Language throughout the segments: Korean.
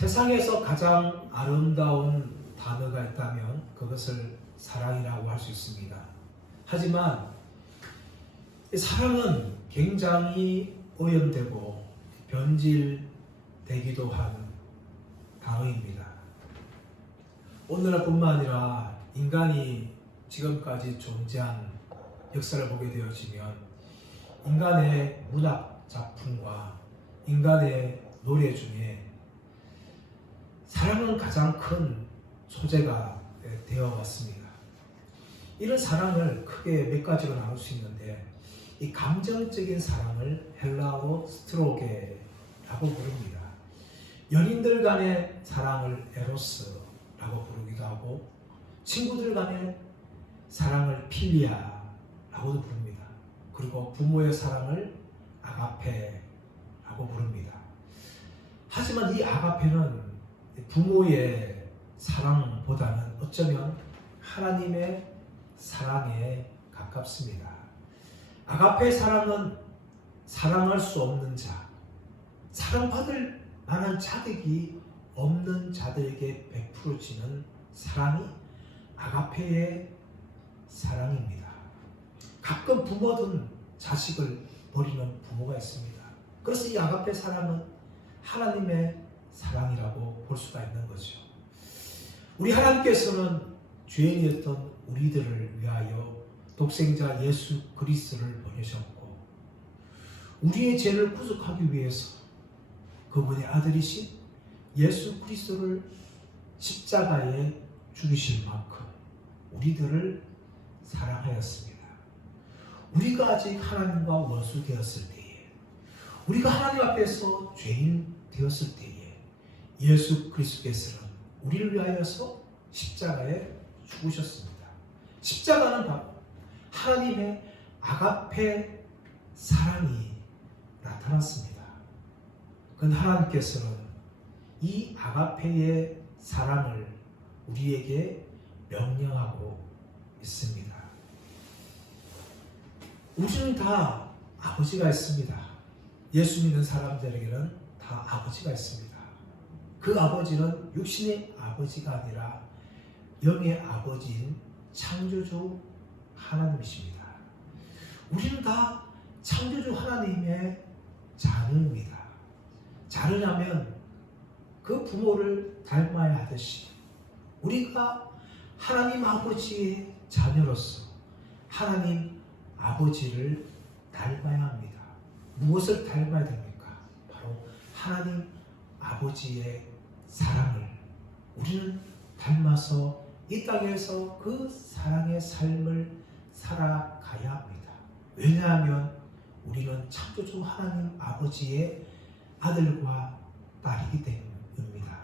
세상에서 가장 아름다운 단어가 있다면 그것을 사랑이라고 할 수 있습니다. 하지만 사랑은 굉장히 오염되고 변질되기도 한 단어입니다. 오늘날뿐만 아니라 인간이 지금까지 존재한 역사를 보게 되어지면 인간의 문학 작품과 인간의 노래 중에 사랑은 가장 큰 소재가 되어 왔습니다. 이런 사랑을 크게 몇 가지로 나눌 수 있는데, 이 감정적인 사랑을 헬라어로 스트로게라고 부릅니다. 연인들 간의 사랑을 에로스라고 부르기도 하고, 친구들 간의 사랑을 필리아라고도 부릅니다. 그리고 부모의 사랑을 아가페라고 부릅니다. 하지만 이 아가페는 부모의 사랑보다는 어쩌면 하나님의 사랑에 가깝습니다. 아가페 사랑은 사랑할 수 없는 자, 사랑받을 만한 자격이 없는 자들에게 베풀어지는 사랑이 아가페의 사랑입니다. 가끔 부모든 자식을 버리는 부모가 있습니다. 그래서 이 아가페 사랑은 하나님의 사랑이라고 볼 수가 있는 거죠. 우리 하나님께서는 죄인이었던 우리들을 위하여 독생자 예수 그리스도를 보내셨고, 우리의 죄를 구속하기 위해서 그분의 아들이신 예수 그리스도를 십자가에 죽이실 만큼 우리들을 사랑하였습니다. 우리가 아직 하나님과 원수 되었을 때에, 우리가 하나님 앞에서 죄인 되었을 때에 예수 그리스도께서는 우리를 위하여서 십자가에 죽으셨습니다. 십자가는 바로 하나님의 아가페 사랑이 나타났습니다. 그런데 하나님께서는 이 아가페의 사랑을 우리에게 명령하고 있습니다. 우리는 다 아버지가 있습니다. 예수 믿는 사람들에게는 다 아버지가 있습니다. 그 아버지는 육신의 아버지가 아니라 영의 아버지인 창조주 하나님이십니다. 우리는 다 창조주 하나님의 자녀입니다. 자녀라면 그 부모를 닮아야 하듯이 우리가 하나님 아버지의 자녀로서 하나님 아버지를 닮아야 합니다. 무엇을 닮아야 됩니까? 바로 하나님 아버지의 사랑을 우리는 닮아서 이 땅에서 그 사랑의 삶을 살아가야 합니다. 왜냐하면 우리는 창조주 하나님 아버지의 아들과 딸이기 때문입니다.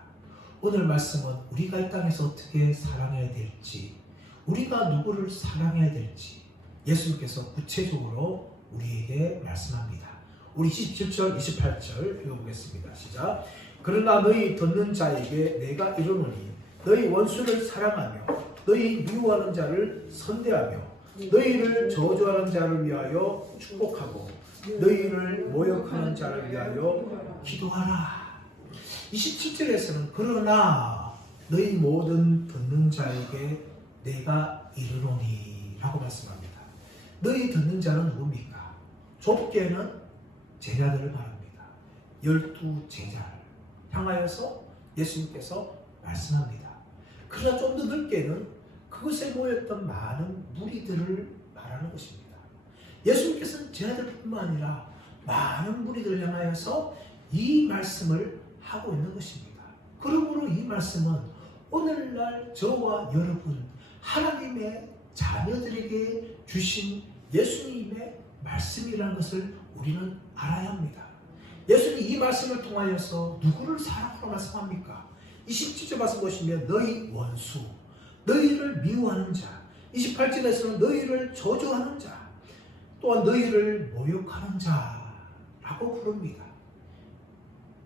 오늘 말씀은 우리가 이 땅에서 어떻게 사랑해야 될지, 우리가 누구를 사랑해야 될지 예수님께서 구체적으로 우리에게 말씀합니다. 우리 27절, 28절 읽어보겠습니다. 시작. 그러나 너희 듣는 자에게 내가 이르노니 너희 원수를 사랑하며 너희 미워하는 자를 선대하며 너희를 저주하는 자를 위하여 축복하고 너희를 모욕하는 자를 위하여 기도하라. 27절에서는 그러나 너희 모든 듣는 자에게 내가 이르노니 라고 말씀합니다. 너희 듣는 자는 누굽니까? 좁게는 제자들을 말합니다. 12제자를 향하여서 예수님께서 말씀합니다. 그러나 좀 더 넓게는 그것에 모였던 많은 무리들을 말하는 것입니다. 예수님께서는 제자들뿐만 아니라 많은 무리들을 향하여서 이 말씀을 하고 있는 것입니다. 그러므로 이 말씀은 오늘날 저와 여러분 하나님의 자녀들에게 주신 예수님의 말씀이라는 것을 우리는 알아야 합니다. 예수님이 이 말씀을 통하여서 누구를 사랑하라고 말씀합니까? 27절 말씀 보시면 너희 원수, 너희를 미워하는 자, 28절에서는 너희를 저주하는 자, 또한 너희를 모욕하는 자라고 부릅니다.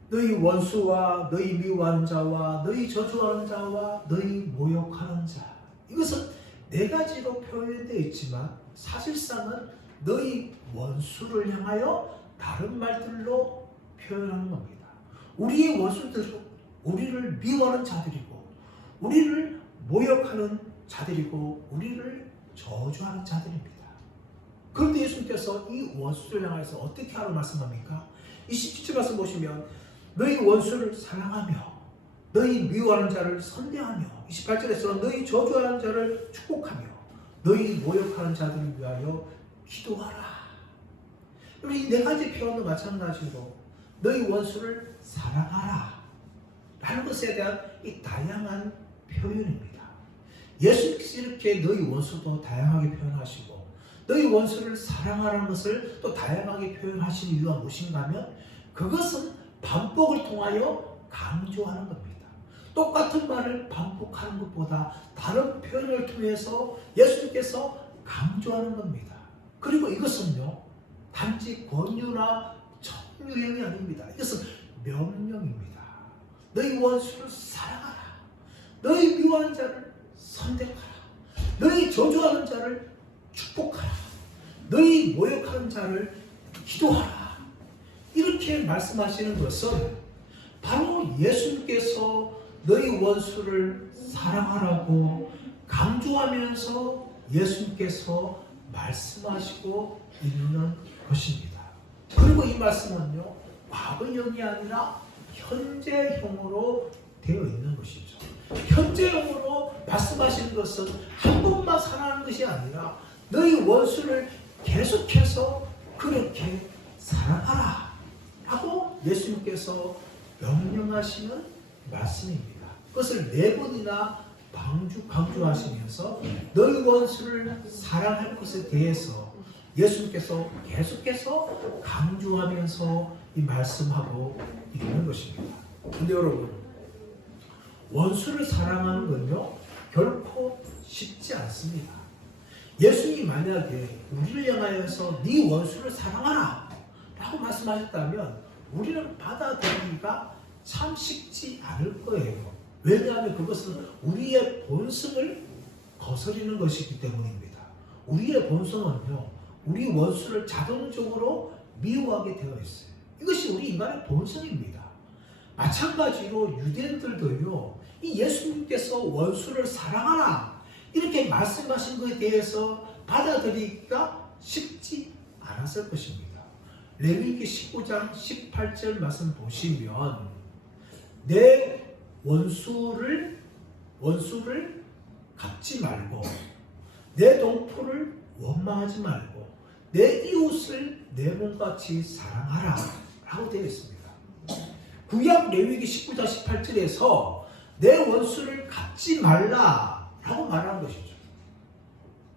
너희 원수와 너희 미워하는 자와 너희 저주하는 자와 너희 모욕하는 자, 이것은 네 가지로 표현되어 있지만 사실상은 너희 원수를 향하여 다른 말들로 표현하는 겁니다. 우리의 원수들은 우리를 미워하는 자들이고 우리를 모욕하는 자들이고 우리를 저주하는 자들입니다. 그런데 예수님께서 이 원수를 향해서 어떻게 하라고 말씀합니까? 27절 말씀 보시면 너희 원수를 사랑하며 너희 미워하는 자를 선대하며 28절에서는 너희 저주하는 자를 축복하며 너희 모욕하는 자들을 위하여 기도하라. 우리 네 가지 표현도 마찬가지로 너희 원수를 사랑하라 라는 것에 대한 이 다양한 표현입니다. 예수께서 이렇게 너희 원수도 다양하게 표현하시고 너희 원수를 사랑하라는 것을 또 다양하게 표현하신 이유가 무엇인가 하면 그것은 반복을 통하여 강조하는 겁니다. 똑같은 말을 반복하는 것보다 다른 표현을 통해서 예수님께서 강조하는 겁니다. 그리고 이것은요 단지 권유나 청유형이 아닙니다. 이것은 명령입니다. 너희 원수를 사랑하라. 너희 미워하는 자를 선택하라. 너희 저주하는 자를 축복하라. 너희 모욕하는 자를 기도하라. 이렇게 말씀하시는 것은 바로 예수님께서 너희 원수를 사랑하라고 강조하면서 예수님께서 말씀하시고 있는 것입니다. 그리고 이 말씀은요 과거형이 아니라 현재형으로 되어 있는 것이죠. 현재형으로 말씀하시는 것은 한 번만 사랑하는 것이 아니라 너희 원수를 계속해서 그렇게 사랑하라 라고 예수님께서 명령하시는 말씀입니다. 그것을 네 번이나 강조하시면서 너희 원수를 사랑할 것에 대해서 예수님께서 계속해서 강조하면서 이 말씀하고 있는 것입니다. 근데 여러분 원수를 사랑하는 건요 결코 쉽지 않습니다. 예수님이 만약에 우리를 향하여서 네 원수를 사랑하라 라고 말씀하셨다면 우리는 받아들이기가 참 쉽지 않을 거예요. 왜냐하면 그것은 우리의 본성을 거스르는 것이기 때문입니다. 우리의 본성은요 우리 원수를 자동적으로 미워하게 되어 있어요. 이것이 우리 인간의 본성입니다. 마찬가지로 유대인들도요 이 예수님께서 원수를 사랑하라 이렇게 말씀하신 것에 대해서 받아들이기가 쉽지 않았을 것입니다. 레위기 19장 18절 말씀 보시면 내 원수를 갚지 말고 내 동포를 원망하지 말고 내 이웃을 내 몸같이 사랑하라 라고 되어 있습니다. 구약 레위기 19장 18절에서 내 원수를 갚지 말라 라고 말하는 것이죠.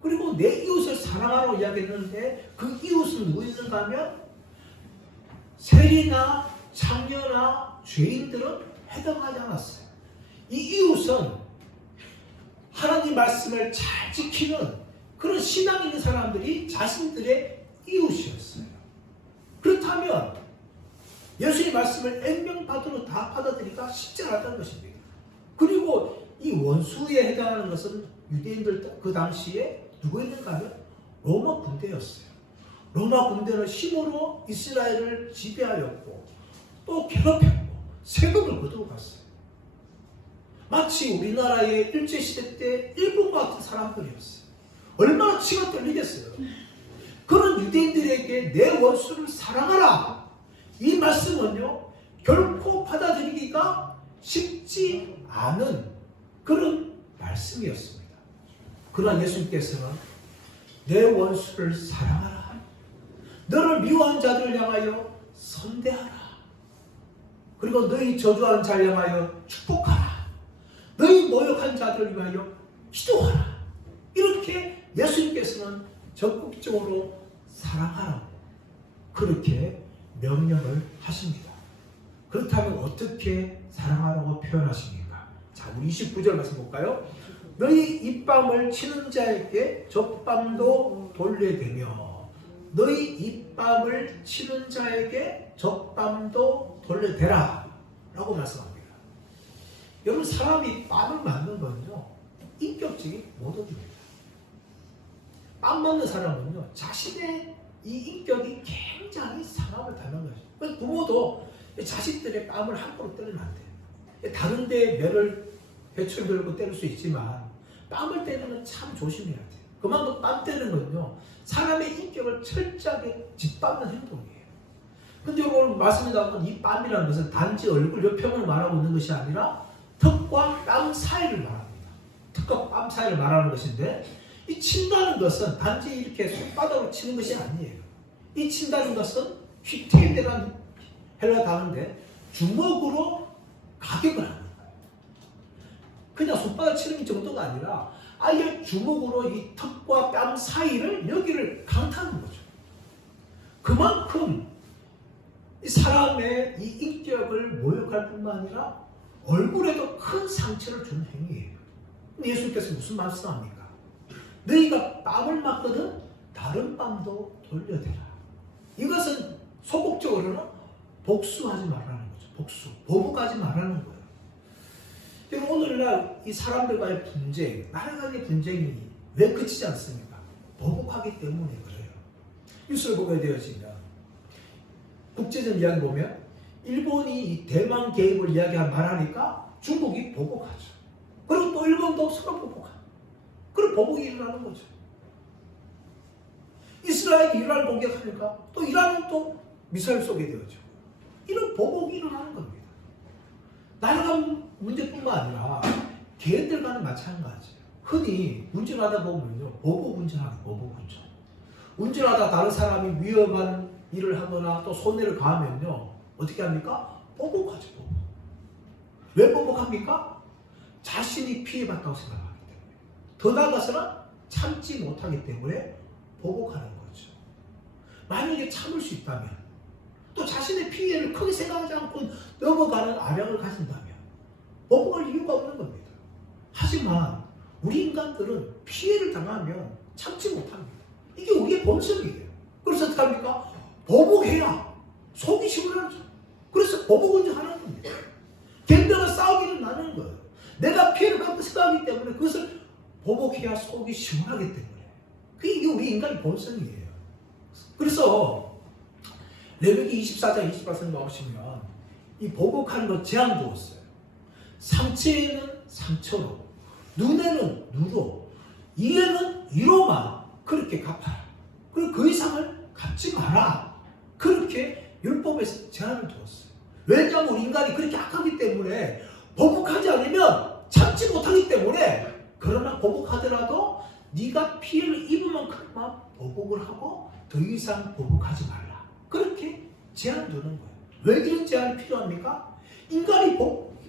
그리고 내 이웃을 사랑하라고 이야기했는데 그 이웃은 누구 있는가 하면 세리나 창녀나 죄인들은 해당하지 않았어요. 이 이웃은 하나님 말씀을 잘 지키는 그런 신앙 있는 사람들이 자신들의 이웃이었어요. 그렇다면 예수의 말씀을 액면받으로 다 받아들이기가 쉽지 않았다는 것입니다. 그리고 이 원수에 해당하는 것은 유대인들 그 당시에 누구였는가 하면 로마 군대였어요. 로마 군대는 힘으로 이스라엘을 지배하였고 또 괴롭혔고 세금을 거두고 갔어요. 마치 우리나라의 일제시대 때 일본과 같은 사람들이었어요. 얼마나 치가 떨리겠어요. 그런 유대인들에게 내 원수를 사랑하라 이 말씀은요 결코 받아들이기가 쉽지 않은 그런 말씀이었습니다. 그러나 예수님께서는 내 원수를 사랑하라. 너를 미워한 자들을 향하여 선대하라. 그리고 너희 저주하는 자를 향하여 축복하라. 너희 모욕한 자들을 위하여 기도하라. 이렇게 예수님께서는 적극적으로 사랑하라고 그렇게 명령을 하십니다. 그렇다면 어떻게 사랑하라고 표현하십니까? 자, 우리 29절 말씀 볼까요? 너희 입밤을 치는 자에게 젖밤도 돌려대며 너희 입밤을 치는 자에게 젖밤도 돌려대라 라고 말씀합니다. 여러분 사람이 뺨을 맞는 건요 인격적인 모독입니다. 뺨 맞는 사람은요 자신의 이 인격이 굉장히 상함을 당한 것이죠. 부모도 자식들의 뺨을 함부로 때리면 안 돼요. 다른 데 매를 회초리 들고 때릴 수 있지만 뺨을 때리는 참 조심해야 돼. 그만큼 뺨 때리는 건요, 사람의 인격을 철저하게 짓밟는 행동이에요. 근데 오늘 말씀에 나온 이 뺨이라는 것은 단지 얼굴 옆편을 말하고 있는 것이 아니라 턱과 뺨 사이를 말합니다. 턱과 뺨 사이를 말하는 것인데, 이 친다는 것은 단지 이렇게 손바닥으로 치는 것이 아니에요. 이 친다는 것은 휘테이라는 헬라 단어인데 주먹으로 가격을 하는 거예요. 그냥 손바닥 치는 정도가 아니라 아예 주먹으로 이 턱과 뺨 사이를 여기를 강타하는 거죠. 그만큼 이 사람의 이 인격을 모욕할 뿐만 아니라 얼굴에도 큰 상처를 주는 행위예요. 근데 예수님께서 무슨 말씀합니까? 너희가 뺨을 맞거든 다른 뺨도 돌려대라. 이것은 소극적으로는 복수하지 말라는 거죠. 복수, 보복하지 말라는 거예요. 여러분, 오늘날 이 사람들과의 분쟁, 나라간의 분쟁이 왜 그치지 않습니까? 보복하기 때문에 그래요. 뉴스를 보게 되어지면 국제적 이야기 보면 일본이 이 대만 개입을 말하니까 중국이 보복하죠. 그리고 또 일본도 서로 보복하고, 그리고 보복이 일어나는 거죠. 이스라엘이 이란을 공격하니까 또 이란은 또 미사일 쏘게 되어지고, 이런 보복이 일어나는 겁니다. 나라간 문제뿐만 아니라 개인들과는 마찬가지예요. 흔히 운전하다 보면요, 보복 운전하는 보복 운전. 운전하다 다른 사람이 위험한 일을 하거나 또 손해를 가하면요, 어떻게 합니까? 보복하죠, 보복. 왜 보복합니까? 자신이 피해봤다고 생각하기 때문에. 더 나아가서는 참지 못하기 때문에 보복하는 거죠. 만약에 참을 수 있다면, 또 자신의 피해를 크게 생각하지 않고 넘어가는 아량을 가진다면 보복할 이유가 없는 겁니다. 하지만 우리 인간들은 피해를 당하면 참지 못합니다. 이게 우리의 본성이에요. 그래서 어떻게 합니까? 보복해야 속이 시원하죠. 그래서 보복을 하는 겁니다. 갱들과 싸우기는 나는 거예요. 내가 피해를 받고 생각하기 때문에 그것을 보복해야 속이 시원하기 때문에. 이게 우리 인간의 본성이에요. 그래서 레위기 24장 28절 나오시면 이 보복하는 거 제한 두었어요. 상체에는 상처로, 눈에는 눈으로, 이에는 이로만 그렇게 갚아라. 그리고 그 이상을 갚지 마라. 그렇게 율법에서 제한을 두었어요. 왜냐하면 우리 인간이 그렇게 악하기 때문에 보복하지 않으면 참지 못하기 때문에, 그러나 보복하더라도 네가 피해를 입은 만큼만 보복을 하고 더 이상 보복하지 말라. 그렇게 제한을 두는 거예요. 왜 이런 제한이 필요합니까? 인간이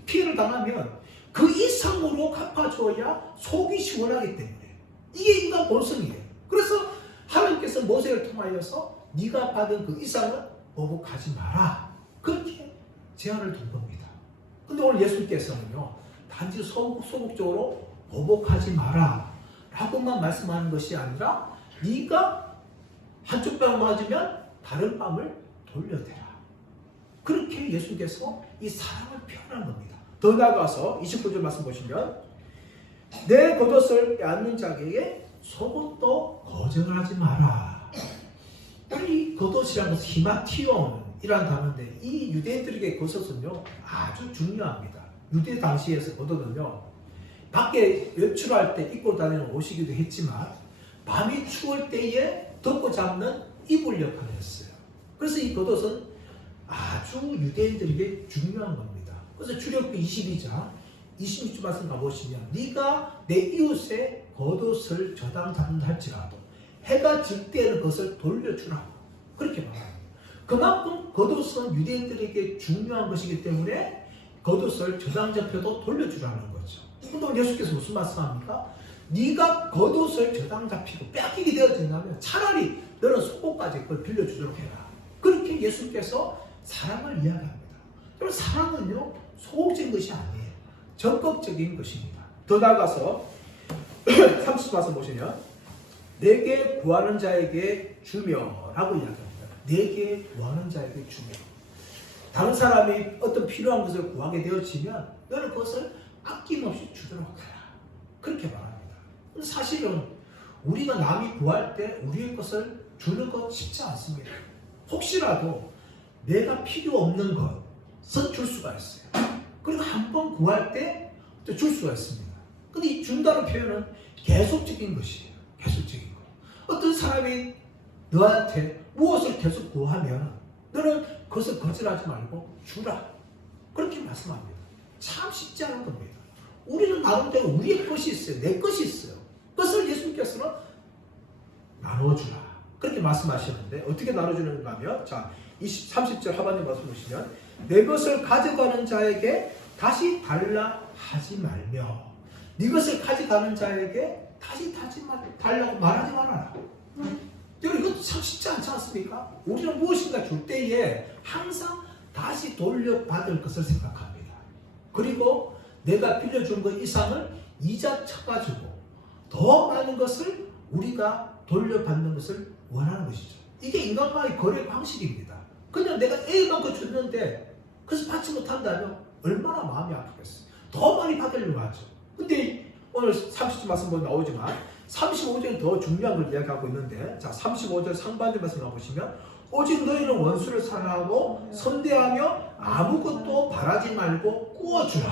피해를 당하면 그 이상으로 갚아줘야 속이 시원하기 때문에. 이게 인간 본성이에요. 그래서 하나님께서 모세를 통하여서 네가 받은 그 이상은 보복하지 마라. 그렇게 제한을 둔 겁니다. 근데 오늘 예수님께서는요, 단지 소극적으로 보복하지 마라 라고만 말씀하는 것이 아니라 네가 한쪽 뺨 맞으면 다른 뺨을 돌려대라. 그렇게 예수님께서 이 사랑을 표현한 겁니다. 더 나아가서 29절 말씀 보시면 내 겉옷을 빼앗는 자에게 속옷도 거절하지 마라. 이 겉옷이라는 것은 히마티온이라는 단어인데, 이 유대인들에게 겉옷은요 아주 중요합니다. 유대 당시에서 겉옷은요 밖에 외출할 때 입고 다니는 옷이기도 했지만 밤이 추울 때에 덮고 잡는 이불 역할을 했어요. 그래서 이 겉옷은 아주 유대인들에게 중요한 겁니다. 그래서 출애굽기 22장 26절 말씀 가보시면 네가 내 이웃의 겉옷을 저당 잡는다 할지라도 해가 질 때에는 그것을 돌려주라. 그렇게 말합니다. 그만큼 겉옷은 유대인들에게 중요한 것이기 때문에 겉옷을 저당 잡혀도 돌려주라는 거죠. 그런데 예수께서 무슨 말씀합니까? 네가 겉옷을 저당 잡히고 뺏기게 되어진다면 차라리 너는 속옷까지 그걸 빌려주도록 해라. 그렇게 예수님께서 사랑을 이야기합니다. 여러분, 사랑은요 소극적인 것이 아니에요. 적극적인 것입니다. 더 나아가서 30절 보시면 내게 구하는 자에게 주며 라고 이야기합니다. 내게 구하는 자에게 주며. 다른 사람이 어떤 필요한 것을 구하게 되어지면 너는 그것을 아낌없이 주도록 해라. 그렇게 말합니다. 사실은 우리가 남이 구할 때 우리의 것을 주는 것 쉽지 않습니다. 혹시라도 내가 필요 없는 것은 줄 수가 있어요. 그리고 한 번 번 구할 때 줄 수가 있습니다. 근데 이 준다는 표현은 계속적인 것이에요. 계속적인 거. 어떤 사람이 너한테 무엇을 계속 구하면 너는 그것을 거절하지 말고 주라. 그렇게 말씀합니다. 참 쉽지 않은 겁니다. 우리는 나름대로 우리의 것이 있어요. 내 것이 있어요. 그것을 예수님께서는 나눠주라. 그렇게 말씀하시는데 어떻게 나눠주는가 하면 자 30절 하반절 말씀 보시면 내 것을 가져가는 자에게 다시 달라 하지 말며 네 것을 가져가는 자에게 다시 달라고 말하지 말아라. 여러분 이것도 참 쉽지 않지 않습니까? 우리는 무엇인가 줄 때에 항상 다시 돌려받을 것을 생각합니다. 그리고 내가 빌려준 것 이상을 이자 쳐가지고 더 많은 것을 우리가 돌려받는 것을 원하는 것이죠. 이게 인간과의 거래 방식입니다. 그냥 내가 A만큼 줬는데 그래서 받지 못한다면 얼마나 마음이 아프겠어요. 더 많이 받으려고 하죠. 근데 오늘 30절 말씀 보면 나오지만 35절이 더 중요한 걸 이야기하고 있는데 자 35절 상반절 말씀 나보시면 오직 너희는 원수를 사랑하고 선대하며 아무것도 바라지 말고 꾸어주라.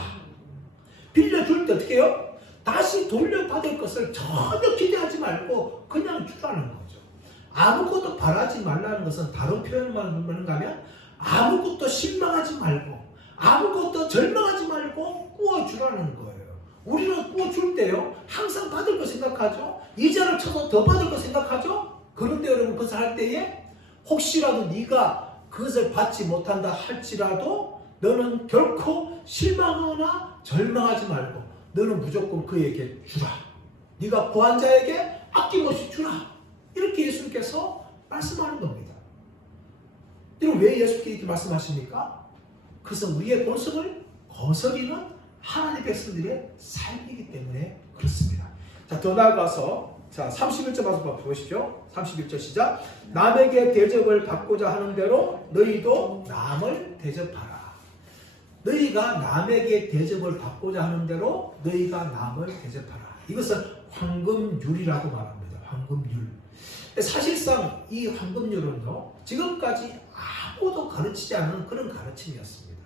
빌려줄 때 어떻게 해요? 다시 돌려받을 것을 전혀 기대하지 말고 그냥 주라는 거죠. 아무것도 바라지 말라는 것은 다른 표현만 뭔가 하면 아무것도 실망하지 말고 아무것도 절망하지 말고 꾸어주라는 거예요. 우리는 꾸어줄 때요 항상 받을 거 생각하죠. 이자를 쳐서 더 받을 거 생각하죠. 그런데 여러분 그것을 할 때에 혹시라도 네가 그것을 받지 못한다 할지라도 너는 결코 실망하거나 절망하지 말고 너는 무조건 그에게 주라. 네가 구한 자에게 아낌없이 주라. 이렇게 예수님께서 말씀하는 겁니다. 여러분 왜 예수님께 이렇게 말씀하십니까? 그것은 우리의 본성을 거스리는 하나님의 백성들의 삶이기 때문에 그렇습니다. 자, 더 나아가서 자 31절 말씀 보십시오. 31절 시작. 남에게 대접을 받고자 하는 대로 너희도 남을 대접하라. 너희가 남에게 대접을 받고자 하는 대로 너희가 남을 대접하라. 이것은 황금률이라고 말합니다. 황금률. 사실상 이 황금률은요 지금까지 아무도 가르치지 않은 그런 가르침이었습니다.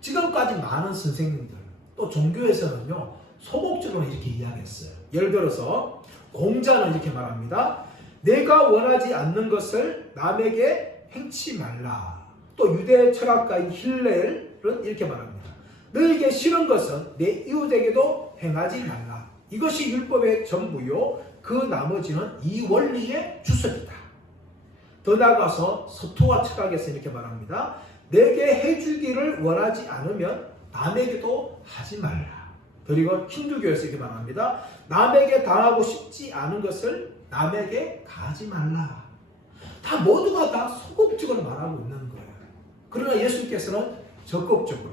지금까지 많은 선생님들 또 종교에서는요 소극적으로 이렇게 이야기했어요. 예를 들어서 공자는 이렇게 말합니다. 내가 원하지 않는 것을 남에게 행치 말라. 또 유대 철학가인 힐렐은 이렇게 말합니다. 너에게 싫은 것은 내 이웃에게도 행하지 말라. 이것이 율법의 전부요 그 나머지는 이 원리의 주석이다. 더 나아가서 서토와 철학에서 이렇게 말합니다. 내게 해주기를 원하지 않으면 남에게도 하지 말라. 그리고 힌두교에서 이렇게 말합니다. 남에게 당하고 싶지 않은 것을 남에게 가하지 말라. 다 모두가 다 소극적으로 말하고 있는 거예요. 그러나 예수님께서는 적극적으로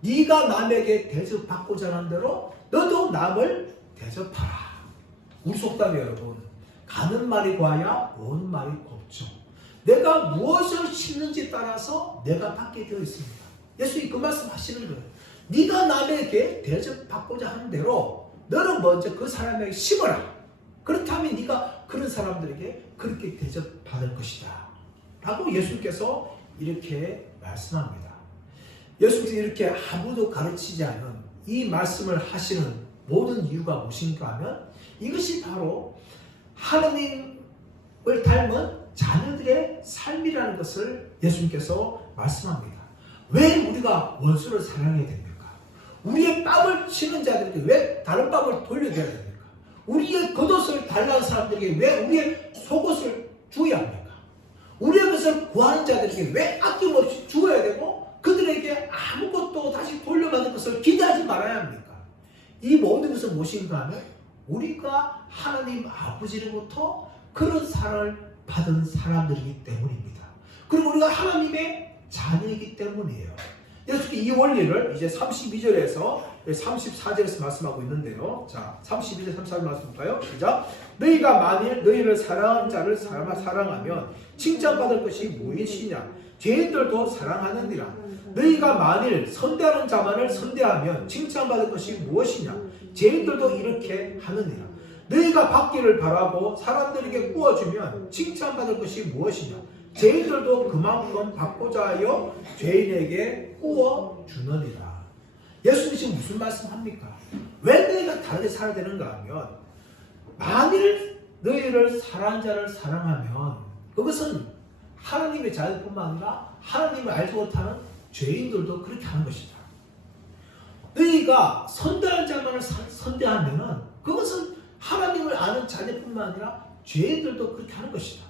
네가 남에게 대접받고자 하는 대로 너도 남을 대접하라. 우리 속담이 여러분 가는 말이 과야 오는 말이 곱죠. 내가 무엇을 심는지 따라서 내가 받게 되어 있습니다. 예수님이 그 말씀 하시는 거예요. 네가 남에게 대접받고자 하는 대로 너는 먼저 그 사람에게 심어라. 그렇다면 네가 그런 사람들에게 그렇게 대접받을 것이다 라고 예수님께서 이렇게 말씀합니다. 예수님께서 이렇게 아무도 가르치지 않은 이 말씀을 하시는 모든 이유가 무엇인가 하면 이것이 바로 하나님을 닮은 자녀들의 삶이라는 것을 예수님께서 말씀합니다. 왜 우리가 원수를 사랑해야 됩니까? 우리의 뺨을 치는 자들에게 왜 다른 뺨을 돌려줘야 됩니까? 우리의 겉옷을 달라는 사람들에게 왜 우리의 속옷을 주어야 합니까? 우리의 것을 구하는 자들에게 왜 아낌없이 주어야 되고 그들에게 아무것도 다시 돌려받은 것을 기대하지 말아야 합니까? 이 모든 것은 무엇인가 하면 우리가 하나님 아버지로부터 그런 사랑을 받은 사람들이기 때문입니다. 그리고 우리가 하나님의 자녀이기 때문이에요. 예수님이 이 원리를 이제 32절에서 34절에서 말씀하고 있는데요. 자, 32절, 34절 말씀 볼까요? 시작. 너희가 만일 너희를 사랑하는 자를 사랑하면 칭찬받을 것이 무엇이냐? 죄인들도 사랑하느니라. 너희가 만일 선대하는 자만을 선대하면 칭찬받을 것이 무엇이냐? 죄인들도 이렇게 하느니라. 너희가 받기를 바라고 사람들에게 구워주면 칭찬받을 것이 무엇이냐? 죄인들도 그만큼 받고자 하여 죄인에게 구워주느니라. 지금 무슨 말씀합니까? 왜 너희가 다르게 살아야 되는가 하면 만일 너희를 사랑하는 자를 사랑하면 그것은 하나님의 자녀뿐만 아니라 하나님을 알지 못하는 죄인들도 그렇게 하는 것이다. 너희가 선대하는 자만을 선대하면 그것은 하나님을 아는 자녀뿐만 아니라 죄인들도 그렇게 하는 것이다.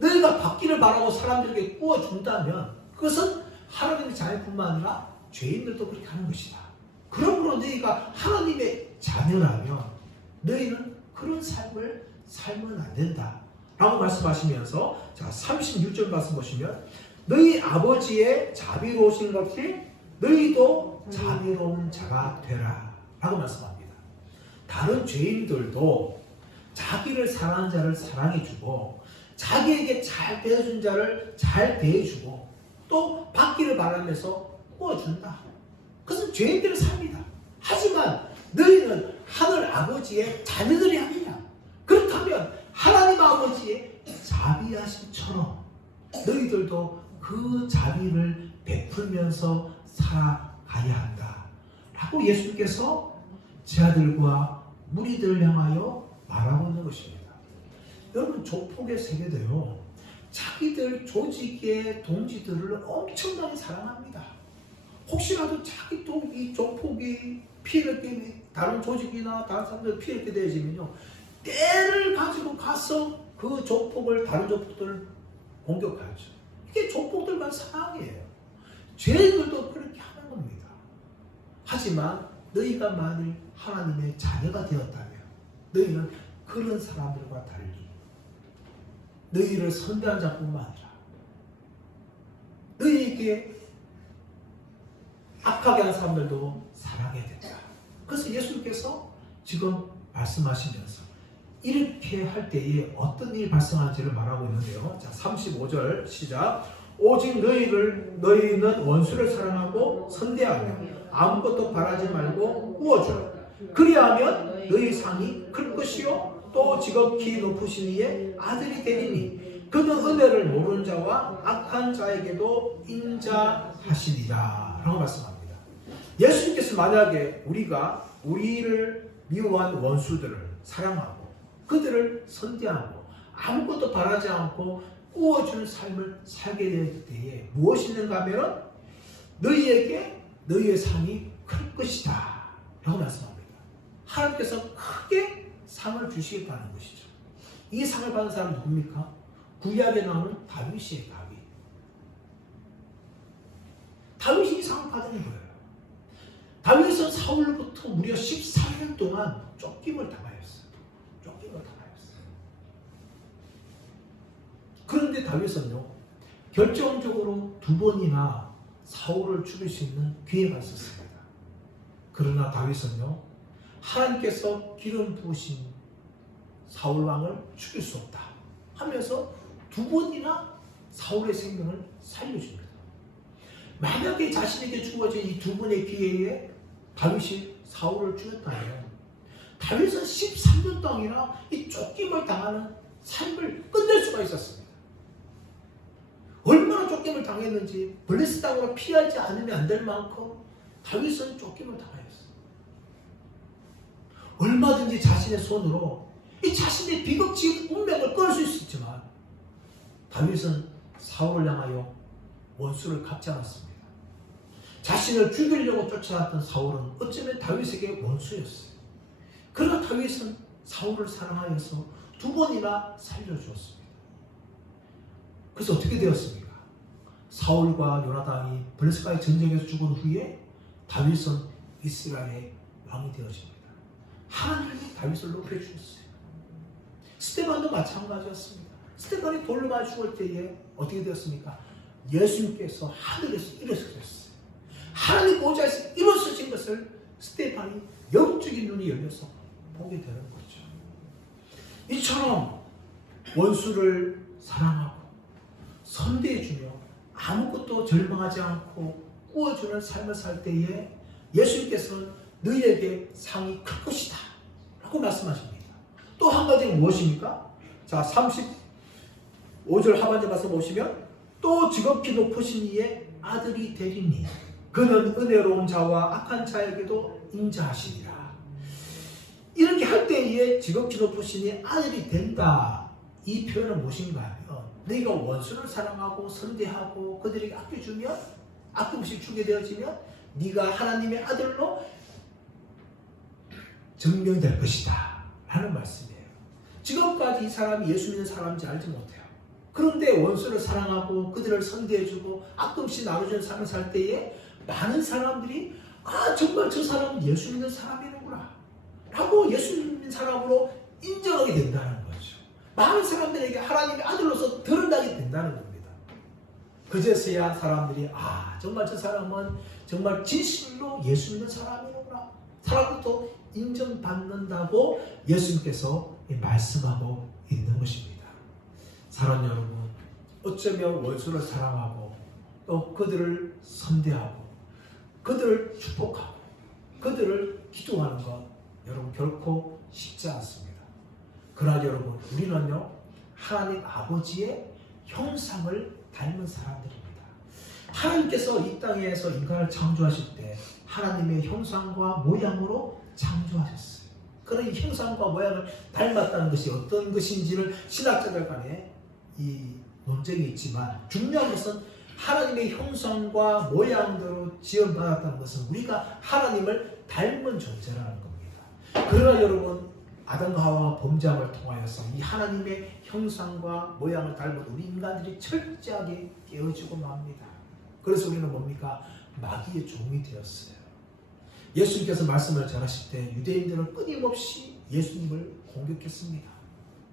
너희가 받기를 바라고 사람들에게 구워준다면 그것은 하나님의 자녀뿐만 아니라 죄인들도 그렇게 하는 것이다. 그러므로 너희가 하나님의 자녀라면 너희는 그런 삶을 살면 안 된다 라고 말씀하시면서 자 36절 말씀 보시면 너희 아버지의 자비로우신 것이 너희도 자비로운 자가 되라 라고 말씀합니다. 다른 죄인들도 자기를 사랑하는 자를 사랑해주고 자기에게 잘 대해준 자를 잘 대해주고 또 받기를 바라면서 구워준다. 그것은 죄인들의 삶이다. 하지만 너희는 하늘 아버지의 자녀들이 아니냐. 그렇다면 하나님 아버지의 자비하심처럼 너희들도 그 자비를 베풀면서 살아가야 한다 라고 예수님께서 제 아들과 무리들을 향하여 말하고 있는 것입니다. 여러분 조폭의 세계도요 자기들 조직의 동지들을 엄청나게 사랑합니다. 혹시라도 자기 또 이 조폭이 피해를 끼면 다른 조직이나 다른 사람들 피해를 끼게 되어지면요 때를 가지고 가서 그 조폭을 다른 조폭들을 공격하죠. 이게 조폭들만 사랑이에요. 죄인들도 그렇게 하는 겁니다. 하지만 너희가 만일 하나님의 자녀가 되었다면 너희는 그런 사람들과 달리 너희를 선대한 자뿐만 아니라 너희에게 악하게 한 사람들도 사랑해야 된다. 그래서 예수님께서 지금 말씀하시면서 이렇게 할 때에 어떤 일이 발생하는지를 말하고 있는데요. 자, 35절 시작. 오직 너희는 원수를 사랑하고 선대하며 아무것도 바라지 말고 구워주라. 그리하면 너희 상이 클 것이요 또 지극히 높으신 이의 아들이 되리니 그는 은혜를 모르는 자와 악한 자에게도 인자하시리라 라고 말씀합니다. 예수님께서 만약에 우리를 미워한 원수들을 사랑하고 그들을 선대하고 아무것도 바라지 않고 구워주는 삶을 살게 될 때에 무엇이 있는가 하면 너희에게 너희의 상이 클 것이다 라고 말씀합니다. 하나님께서 크게 상을 주시겠다는 것이죠. 이 상을 받은 사람은 누굽니까? 구약에 나오는 다윗이에요. 다윗이 이 상을 받은 거예요. 다윗은 사울로부터 무려 14년 동안 쫓김을 당하였어요. 그런데 다윗은요 결정적으로 2번이나 사울을 죽일 수 있는 기회가 있었습니다. 그러나 다윗은요 하나님께서 기름 부으신 사울 왕을 죽일 수 없다 하면서 2번이나 사울의 생명을 살려줍니다. 만약에 자신에게 주어진 이 2번의 기회에 다윗이 사울을 죽였다면 다윗은 13년 동안이나 이 쫓김을 당하는 삶을 끝낼 수가 있었습니다. 얼마나 쫓김을 당했는지 블레셋 땅으로 피하지 않으면 안 될 만큼 다윗은 쫓김을 당하였어요. 얼마든지 자신의 손으로 이 자신의 비극적인 운명을 끊을 수 있었지만 다윗은 사울을 향하여 원수를 갚지 않았습니다. 자신을 죽이려고 쫓아왔던 사울은 어쩌면 다윗에게 원수였어요. 그러나 다윗은 사울을 사랑하여서 2번이나 살려주었습니다. 그래서 어떻게 되었습니까? 사울과 요나단이 블레셋과의 전쟁에서 죽은 후에 다윗은 이스라엘의 왕이 되어집니다. 하나님이 다윗을 높여주셨어요. 스데반도 마찬가지였습니다. 스데반이 돌로 맞아 죽을 때에 어떻게 되었습니까? 예수님께서 하늘에서 일어서셨어요. 하나님 보좌에서 일어서신 것을 스데반이 영적인 눈이 열려서 보게 되는 거죠. 이처럼 원수를 사랑하고 선대해주며 아무것도 절망하지 않고 구워주는 삶을 살 때에 예수님께서는 너희에게 상이 클 것이다 라고 말씀하십니다. 또 한 가지는 무엇입니까? 자 35절 하반절 가서 보시면 또 지극히 높으신 이의 아들이 되리니 그는 은혜로운 자와 악한 자에게도 인자하시니라. 이렇게 할 때에 지극히 높으시니 아들이 된다. 이 표현은 무엇인가 하면 너희가 원수를 사랑하고 선대하고 그들에게 아껴주면 아낌없이 주게 되어지면 네가 하나님의 아들로 증명될 것이다 라는 말씀이에요. 지금까지 이 사람이 예수 믿는 사람인지 알지 못해요. 그런데 원수를 사랑하고 그들을 선대해주고 아낌없이 나눠주는 삶을 살 때에 많은 사람들이 정말 저 사람은 예수 믿는 사람이구나 라고 예수 믿는 사람으로 인정하게 된다는 거죠. 많은 사람들에게 하나님의 아들로서 드러나게 된다는 겁니다. 그제서야 사람들이 정말 저 사람은 정말 진실로 예수 믿는 사람이구나, 사람들도 인정받는다고 예수님께서 말씀하고 있는 것입니다. 사랑하는 여러분, 어쩌면 원수를 사랑하고 또 그들을 선대하고 그들을 축복하고 그들을 기도하는 것 여러분 결코 쉽지 않습니다. 그러나 여러분, 우리는요 하나님 아버지의 형상을 닮은 사람들입니다. 하나님께서 이 땅에서 인간을 창조하실 때 하나님의 형상과 모양으로 창조하셨어요. 그런 이 형상과 모양을 닮았다는 것이 어떤 것인지를 신학자들 간에 이 논쟁이 있지만, 중요한 것은 하나님의 형상과 모양대로 지음받았다는 것은 우리가 하나님을 닮은 존재라는 겁니다. 그러나 여러분, 아담과 하와가 범죄함을 통하여서 이 하나님의 형상과 모양을 닮은 우리 인간들이 철저하게 깨어지고 맙니다. 그래서 우리는 뭡니까? 마귀의 종이 되었어요. 예수님께서 말씀을 전하실 때 유대인들은 끊임없이 예수님을 공격했습니다.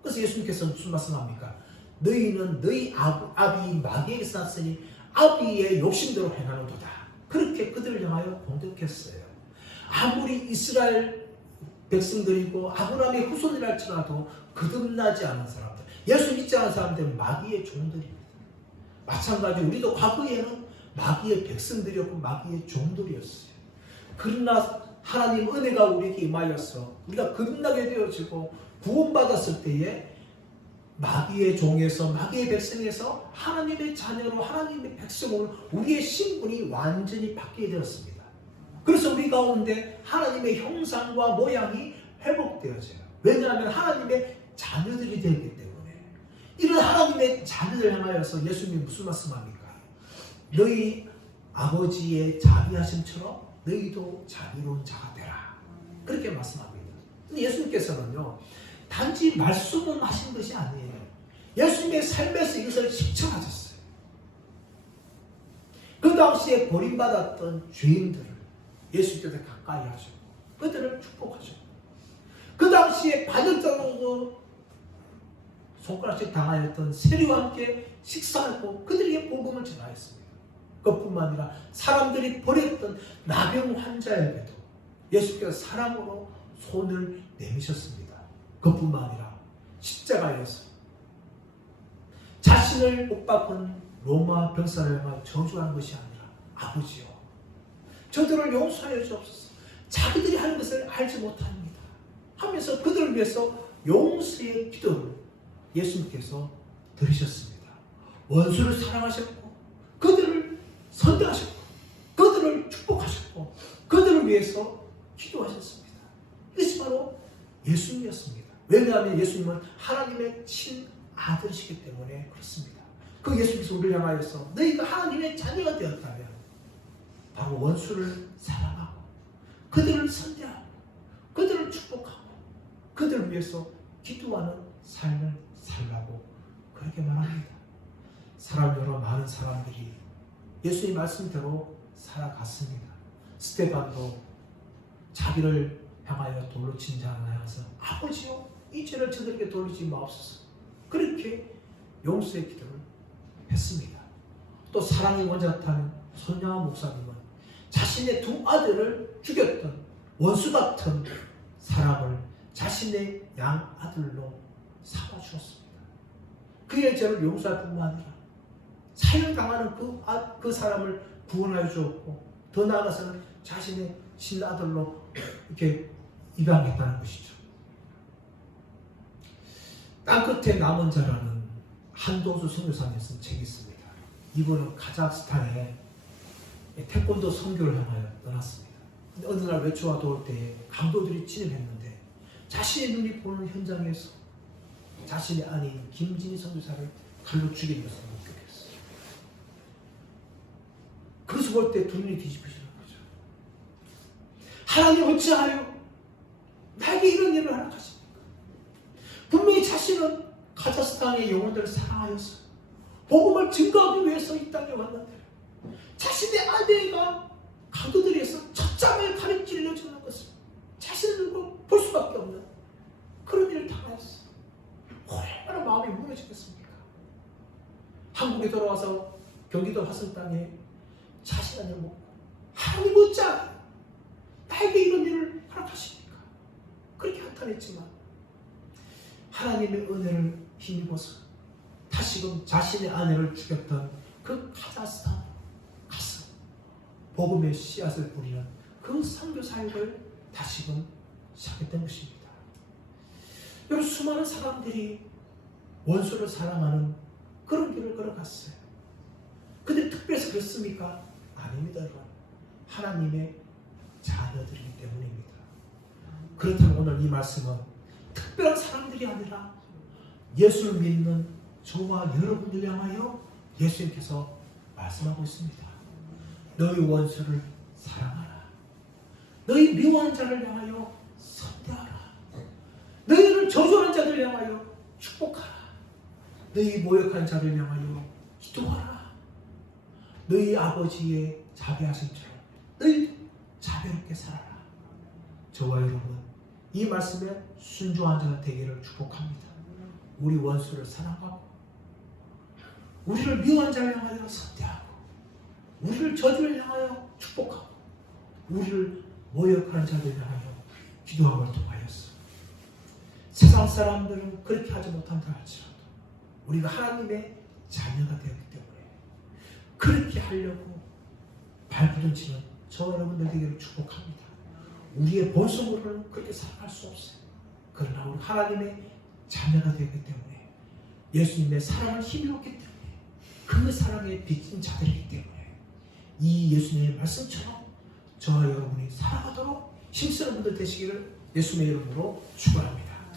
그래서 예수님께서 무슨 말씀합니까? 너희는 너희 아비 마귀에게서 났으니 아비의 욕심대로 행하는도다. 그렇게 그들을 향하여 공격했어요. 아무리 이스라엘 백성들이고 아브라함의 후손이라 할지라도 거듭나지 않은 사람들, 예수 믿지 않은 사람들은 마귀의 종들입니다. 마찬가지 우리도 과거에는 마귀의 백성들이었고 마귀의 종들이었어요. 그러나 하나님 은혜가 우리에게 임하여서 우리가 거듭나게 되어지고 구원받았을 때에 마귀의 종에서 마귀의 백성에서 하나님의 자녀로 하나님의 백성으로 우리의 신분이 완전히 바뀌게 되었습니다. 그래서 우리 가운데 하나님의 형상과 모양이 회복되어져요. 왜냐하면 하나님의 자녀들이 되기 때문에. 이런 하나님의 자녀들 향하여서 예수님이 무슨 말씀합니까? 너희 아버지의 자비하심처럼 너희도 자비로운 자가 되라. 그렇게 말씀합니다. 예수님께서는요 단지 말씀만 하신 것이 아니에요. 예수님의 삶에서 이것을 실천하셨어요. 그 당시에 버림받았던 죄인들을 예수님께서 가까이 하셨고 그들을 축복하셨고, 그 당시에 반역자로도 손가락질 당하였던 세리와 함께 식사하고 그들에게 복음을 전하였습니다. 그뿐만 아니라 사람들이 버렸던 나병 환자에게도 예수께서 사랑으로 손을 내미셨습니다. 그뿐만 아니라 십자가에서 자신을 못 박은 로마 병사를 향하여 저주하는 것이 아니라 아버지여 저들을 용서하여 주옵소서, 자기들이 하는 것을 알지 못합니다 하면서 그들을 위해서 용서의 기도를 예수님께서 들으셨습니다. 원수를 사랑하셨고 그들을 선대하셨고 그들을 축복하셨고 그들을 위해서 기도하셨습니다. 이것이 바로 예수님이었습니다. 왜냐하면 예수님은 하나님의 친아들이시기 때문에 그렇습니다. 그 예수님께서 우리를 향하여서 너희가 하나님의 자녀가 되었다면 바로 원수를 사랑하고 그들을 선대하고 그들을 축복하고 그들을 위해서 기도하는 삶을 살라고 그렇게 말합니다. 사랑으로 많은 사람들이 예수의 말씀대로 살아갔습니다. 스데반도 자기를 향하여 돌로 친 자를 향해서 아버지요 이 죄를 저들에게 돌리지 마옵소서 그렇게 용서의 기도를 했습니다. 또 사랑의 원자탄 손양아 목사님은 자신의 두 아들을 죽였던 원수 같은 사람을 자신의 양 아들로 삼아 주었습니다. 그의 죄를 용서할 뿐만 아니라 사형당하는 그 사람을 구원하여 주었고 더 나아가서는 자신의 친아들로 이렇게 입양했다는 것이죠. 땅끝에 남은 자라는 한동수 선교사님이 쓴 책이 있습니다. 이분은 카자흐스탄에 태권도 선교를 향하여 떠났습니다. 근데 어느 날 외초가 돌 때에 강도들이 진입했는데 자신의 눈이 보는 현장에서 자신의 아내인 김진희 선교사를 칼로 죽인 것을 목격했어요. 그래서 볼 때 두 눈이 뒤집어지는 거죠. 하나님 어찌하여 나에게 이런 일을 허락하십니까? 분명히 자신은 카자흐스탄의 영혼들을 사랑하여서 복음을 증거하기 위해서 이 땅에 왔는데 자신의 아내가 강도들에서 첫잠에 칼에 찔려 죽는 것을 자신을 두고 볼 수밖에 없는 그런 일을 당하였어. 얼마나 마음이 무너지겠습니까? 한국에 돌아와서 경기도 화성 땅에 자신을 묻고 하나님 어찌하여 나에게 이런 일을 허락하십니까? 그렇게 한탄했지만 하나님의 은혜를 힘입어서 다시금 자신의 아내를 죽였던 그 카자흐스탄 가서 복음의 씨앗을 뿌리는 그 선교 사역을 다시금 시작했던 것입니다. 여러분, 수많은 사람들이 원수를 사랑하는 그런 길을 걸어갔어요. 근데 특별해서 그렇습니까? 아닙니다, 여러분. 하나님의 자녀들이기 때문입니다. 그렇다면 오늘 이 말씀은 특별한 사람들이 아니라 예수를 믿는 저와 여러분들 향하여 예수님께서 말씀하고 있습니다. 너희 원수를 사랑하라. 너희 미워하는 자를 향하여 선대하라. 너희를 저주하는 자를 향하여 축복하라. 너희 모욕하는 자를 향하여 기도하라. 너희 아버지의 자비하심처럼 너희 자비롭게 살아라. 저와 여러분, 이 말씀에 순종한 자 되기를 축복합니다. 우리 원수를 사랑하고 우리를 미워한 자를 향하여 선대하고 우리를 저주를 향하여 축복하고 우리를 모욕하는 자를 향하여 기도함을 통하여서 세상 사람들은 그렇게 하지 못한다 할지라도 우리가 하나님의 자녀가 되었기 때문에 그렇게 하려고 발부둥치는 저와 여러분들 되기를 축복합니다. 우리의 본성으로는 그렇게 살아갈 수 없어요. 그러나 우리 하나님의 자녀가 되기 때문에 예수님의 사랑을 힘입었기 때문에 그 사랑에 빚진 자들이기 때문에 이 예수님의 말씀처럼 저와 여러분이 살아가도록 힘쓰는 분들 되시기를 예수님의 이름으로 축원합니다.